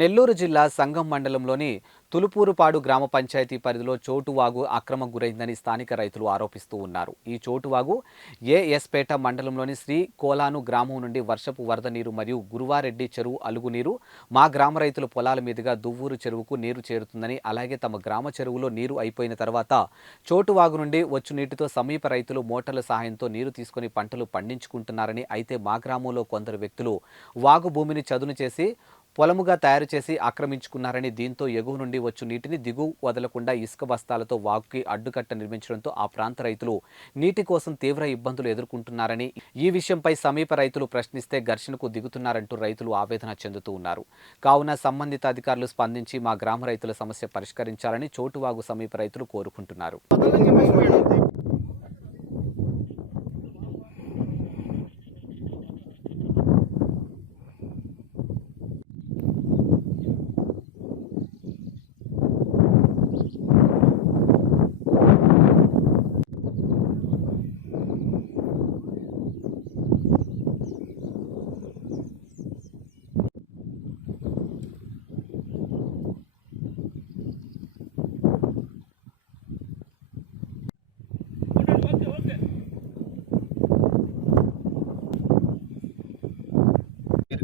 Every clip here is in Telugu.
నెల్లూరు జిల్లా సంగం మండలంలోని తులుపూరుపాడు గ్రామ పంచాయతీ పరిధిలో చోటువాగు అక్రమం గురైందని స్థానిక రైతులు ఆరోపిస్తూ ఉన్నారు. ఈ చోటువాగు ఏఎస్పేట మండలంలోని శ్రీ కోలాను గ్రామం నుండి వర్షపు వరద నీరు మరియు గురువారెడ్డి చెరువు అలుగు నీరు మా గ్రామ రైతుల పొలాల మీదుగా దువ్వూరు చెరువుకు నీరు చేరుతుందని, అలాగే తమ గ్రామ చెరువులో నీరు అయిపోయిన తర్వాత చోటువాగు నుండి వచ్చు నీటితో సమీప రైతులు మోటార్ల సహాయంతో నీరు తీసుకుని పంటలు పండించుకుంటున్నారని, అయితే మా గ్రామంలో కొందరు వ్యక్తులు వాగు భూమిని చదును చేసి పొలముగా తయారు చేసి ఆక్రమించుకున్నారని, దీంతో ఎగువ నుండి వచ్చు నీటిని దిగువ వదలకుండా ఇసుక బస్తాలతో వాగుకి అడ్డుకట్ట నిర్మించడంతో ఆ ప్రాంత రైతులు నీటి కోసం తీవ్ర ఇబ్బందులు ఎదుర్కొంటున్నారని, ఈ విషయంపై సమీప రైతులు ప్రశ్నిస్తే ఘర్షణకు దిగుతున్నారంటూ రైతులు ఆవేదన చెందుతూ ఉన్నారు. కావున సంబంధిత అధికారులు స్పందించి మా గ్రామ రైతుల సమస్య పరిష్కరించాలని చోటువాగు సమీప రైతులు కోరుకుంటున్నారు.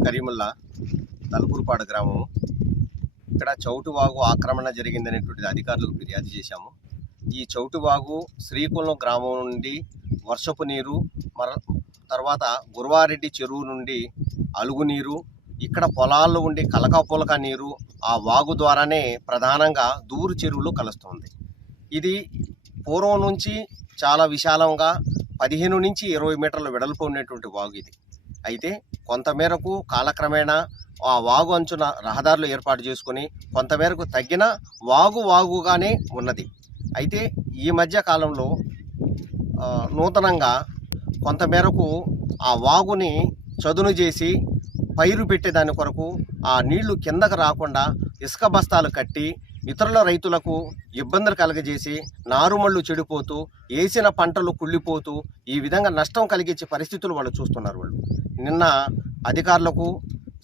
కరీముల్లా తలుపురుపాడు గ్రామము. ఇక్కడ చౌటువాగు ఆక్రమణ జరిగిందనేటువంటిది అధికారులకు ఫిర్యాదు చేశాము. ఈ చౌటువాగు శ్రీకులం గ్రామం నుండి వర్షపు నీరు, తర్వాత గురువారెడ్డి చెరువు నుండి అలుగు నీరు, ఇక్కడ పొలాల్లో ఉండి కలకాపులక నీరు ఆ వాగు ద్వారానే ప్రధానంగా దూరు చెరువులో కలుస్తుంది. ఇది పూర్వం నుంచి చాలా విశాలంగా 15 నుంచి 20 మీటర్ల వెడల్పు ఉన్నటువంటి వాగు ఇది. అయితే కొంతమేరకు కాలక్రమేణా ఆ వాగు అంచున రహదారులు ఏర్పాటు చేసుకొని కొంతమేరకు తగ్గిన వాగుగానే ఉన్నది. అయితే ఈ మధ్య కాలంలో నూతనంగా కొంతమేరకు ఆ వాగుని చదును చేసి పైరు పెట్టేదాని కొరకు ఆ నీళ్లు కిందకు రాకుండా ఇసుక బస్తాలు కట్టి ఇతరుల రైతులకు ఇబ్బందులు కలగజేసి నారుమళ్ళు చెడిపోతూ వేసిన పంటలు కుళ్ళిపోతూ ఈ విధంగా నష్టం కలిగించే పరిస్థితులు వాళ్ళు చూస్తున్నారు. వాళ్ళు నిన్న అధికారులకు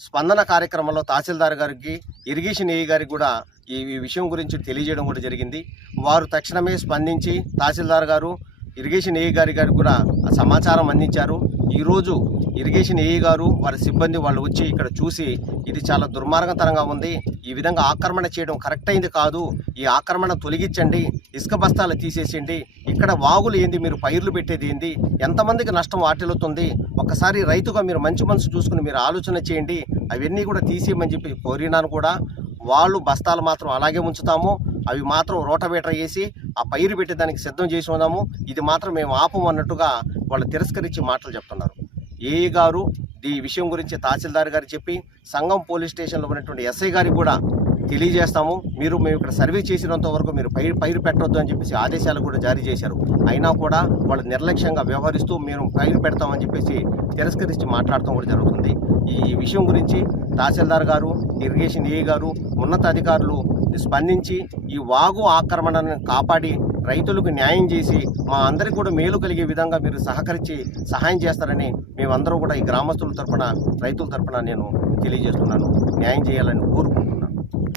స్పందన కార్యక్రమంలో తహసీల్దార్ గారికి, ఇరిగేషన్ ఏఈ గారికి కూడా ఈ విషయం గురించి తెలియజేయడం కూడా జరిగింది. వారు తక్షణమే స్పందించి తహసీల్దార్ గారు, ఇరిగేషన్ ఏఈ గారికి కూడా సమాచారం అందించారు. ఈరోజు ఇరిగేషన్ ఏఈ గారు వారి సిబ్బంది వాళ్ళు వచ్చి ఇక్కడ చూసి ఇది చాలా దుర్మార్గతరంగా ఉంది, ఈ విధంగా ఆక్రమణ చేయడం కరెక్ట్ అయింది కాదు, ఈ ఆక్రమణ తొలగించండి, ఇసుక బస్తాలు తీసేసేయండి, ఇక్కడ వాగులు ఏంది, మీరు పైర్లు పెట్టేది ఏంది, ఎంతమందికి నష్టం వాటిల్లుతుంది, ఒక్కసారి రైతుగా మీరు మంచి మనసు చూసుకుని మీరు ఆలోచన చేయండి, అవన్నీ కూడా తీసేయమని చెప్పి కోరినాను. కూడా వాళ్ళు బస్తాలు మాత్రం అలాగే ఉంచుతాము, అవి మాత్రం రోటవేటర్ వేసి ఆ పైరు పెట్టేదానికి సిద్ధం చేసి ఉన్నాము, ఇది మాత్రం మేము ఆపము అన్నట్టుగా వాళ్ళు తిరస్కరించి మాటలు చెప్తున్నారు. ఏఈ గారు ఈ విషయం గురించి తహసీల్దార్ గారు చెప్పి సంగం పోలీస్ స్టేషన్లో ఉన్నటువంటి ఎస్ఐ గారికి కూడా తెలియజేస్తాము. మేము ఇక్కడ సర్వే చేసినంత వరకు మీరు పైరు పెట్టవద్దు అని చెప్పేసి ఆదేశాలు కూడా జారీ చేశారు. అయినా కూడా వాళ్ళు నిర్లక్ష్యంగా వ్యవహరిస్తూ మేము పైరు పెడతామని చెప్పేసి తిరస్కరించి మాట్లాడటం కూడా జరుగుతుంది. ఈ విషయం గురించి తహసీల్దార్ గారు, ఇరిగేషన్ ఏఈ గారు, ఉన్నతాధికారులు స్పందించి ఈ వాగు ఆక్రమణను కాపాడి రైతులకు న్యాయం చేసి మా అందరికీ కూడా మేలు కలిగే విధంగా మీరు సహకరించి సహాయం చేస్తారని మేమందరూ కూడా ఈ గ్రామస్తుల తరఫున, రైతుల తరఫున నేను తెలియజేస్తున్నాను. న్యాయం చేయాలని కోరుకుంటున్నాను.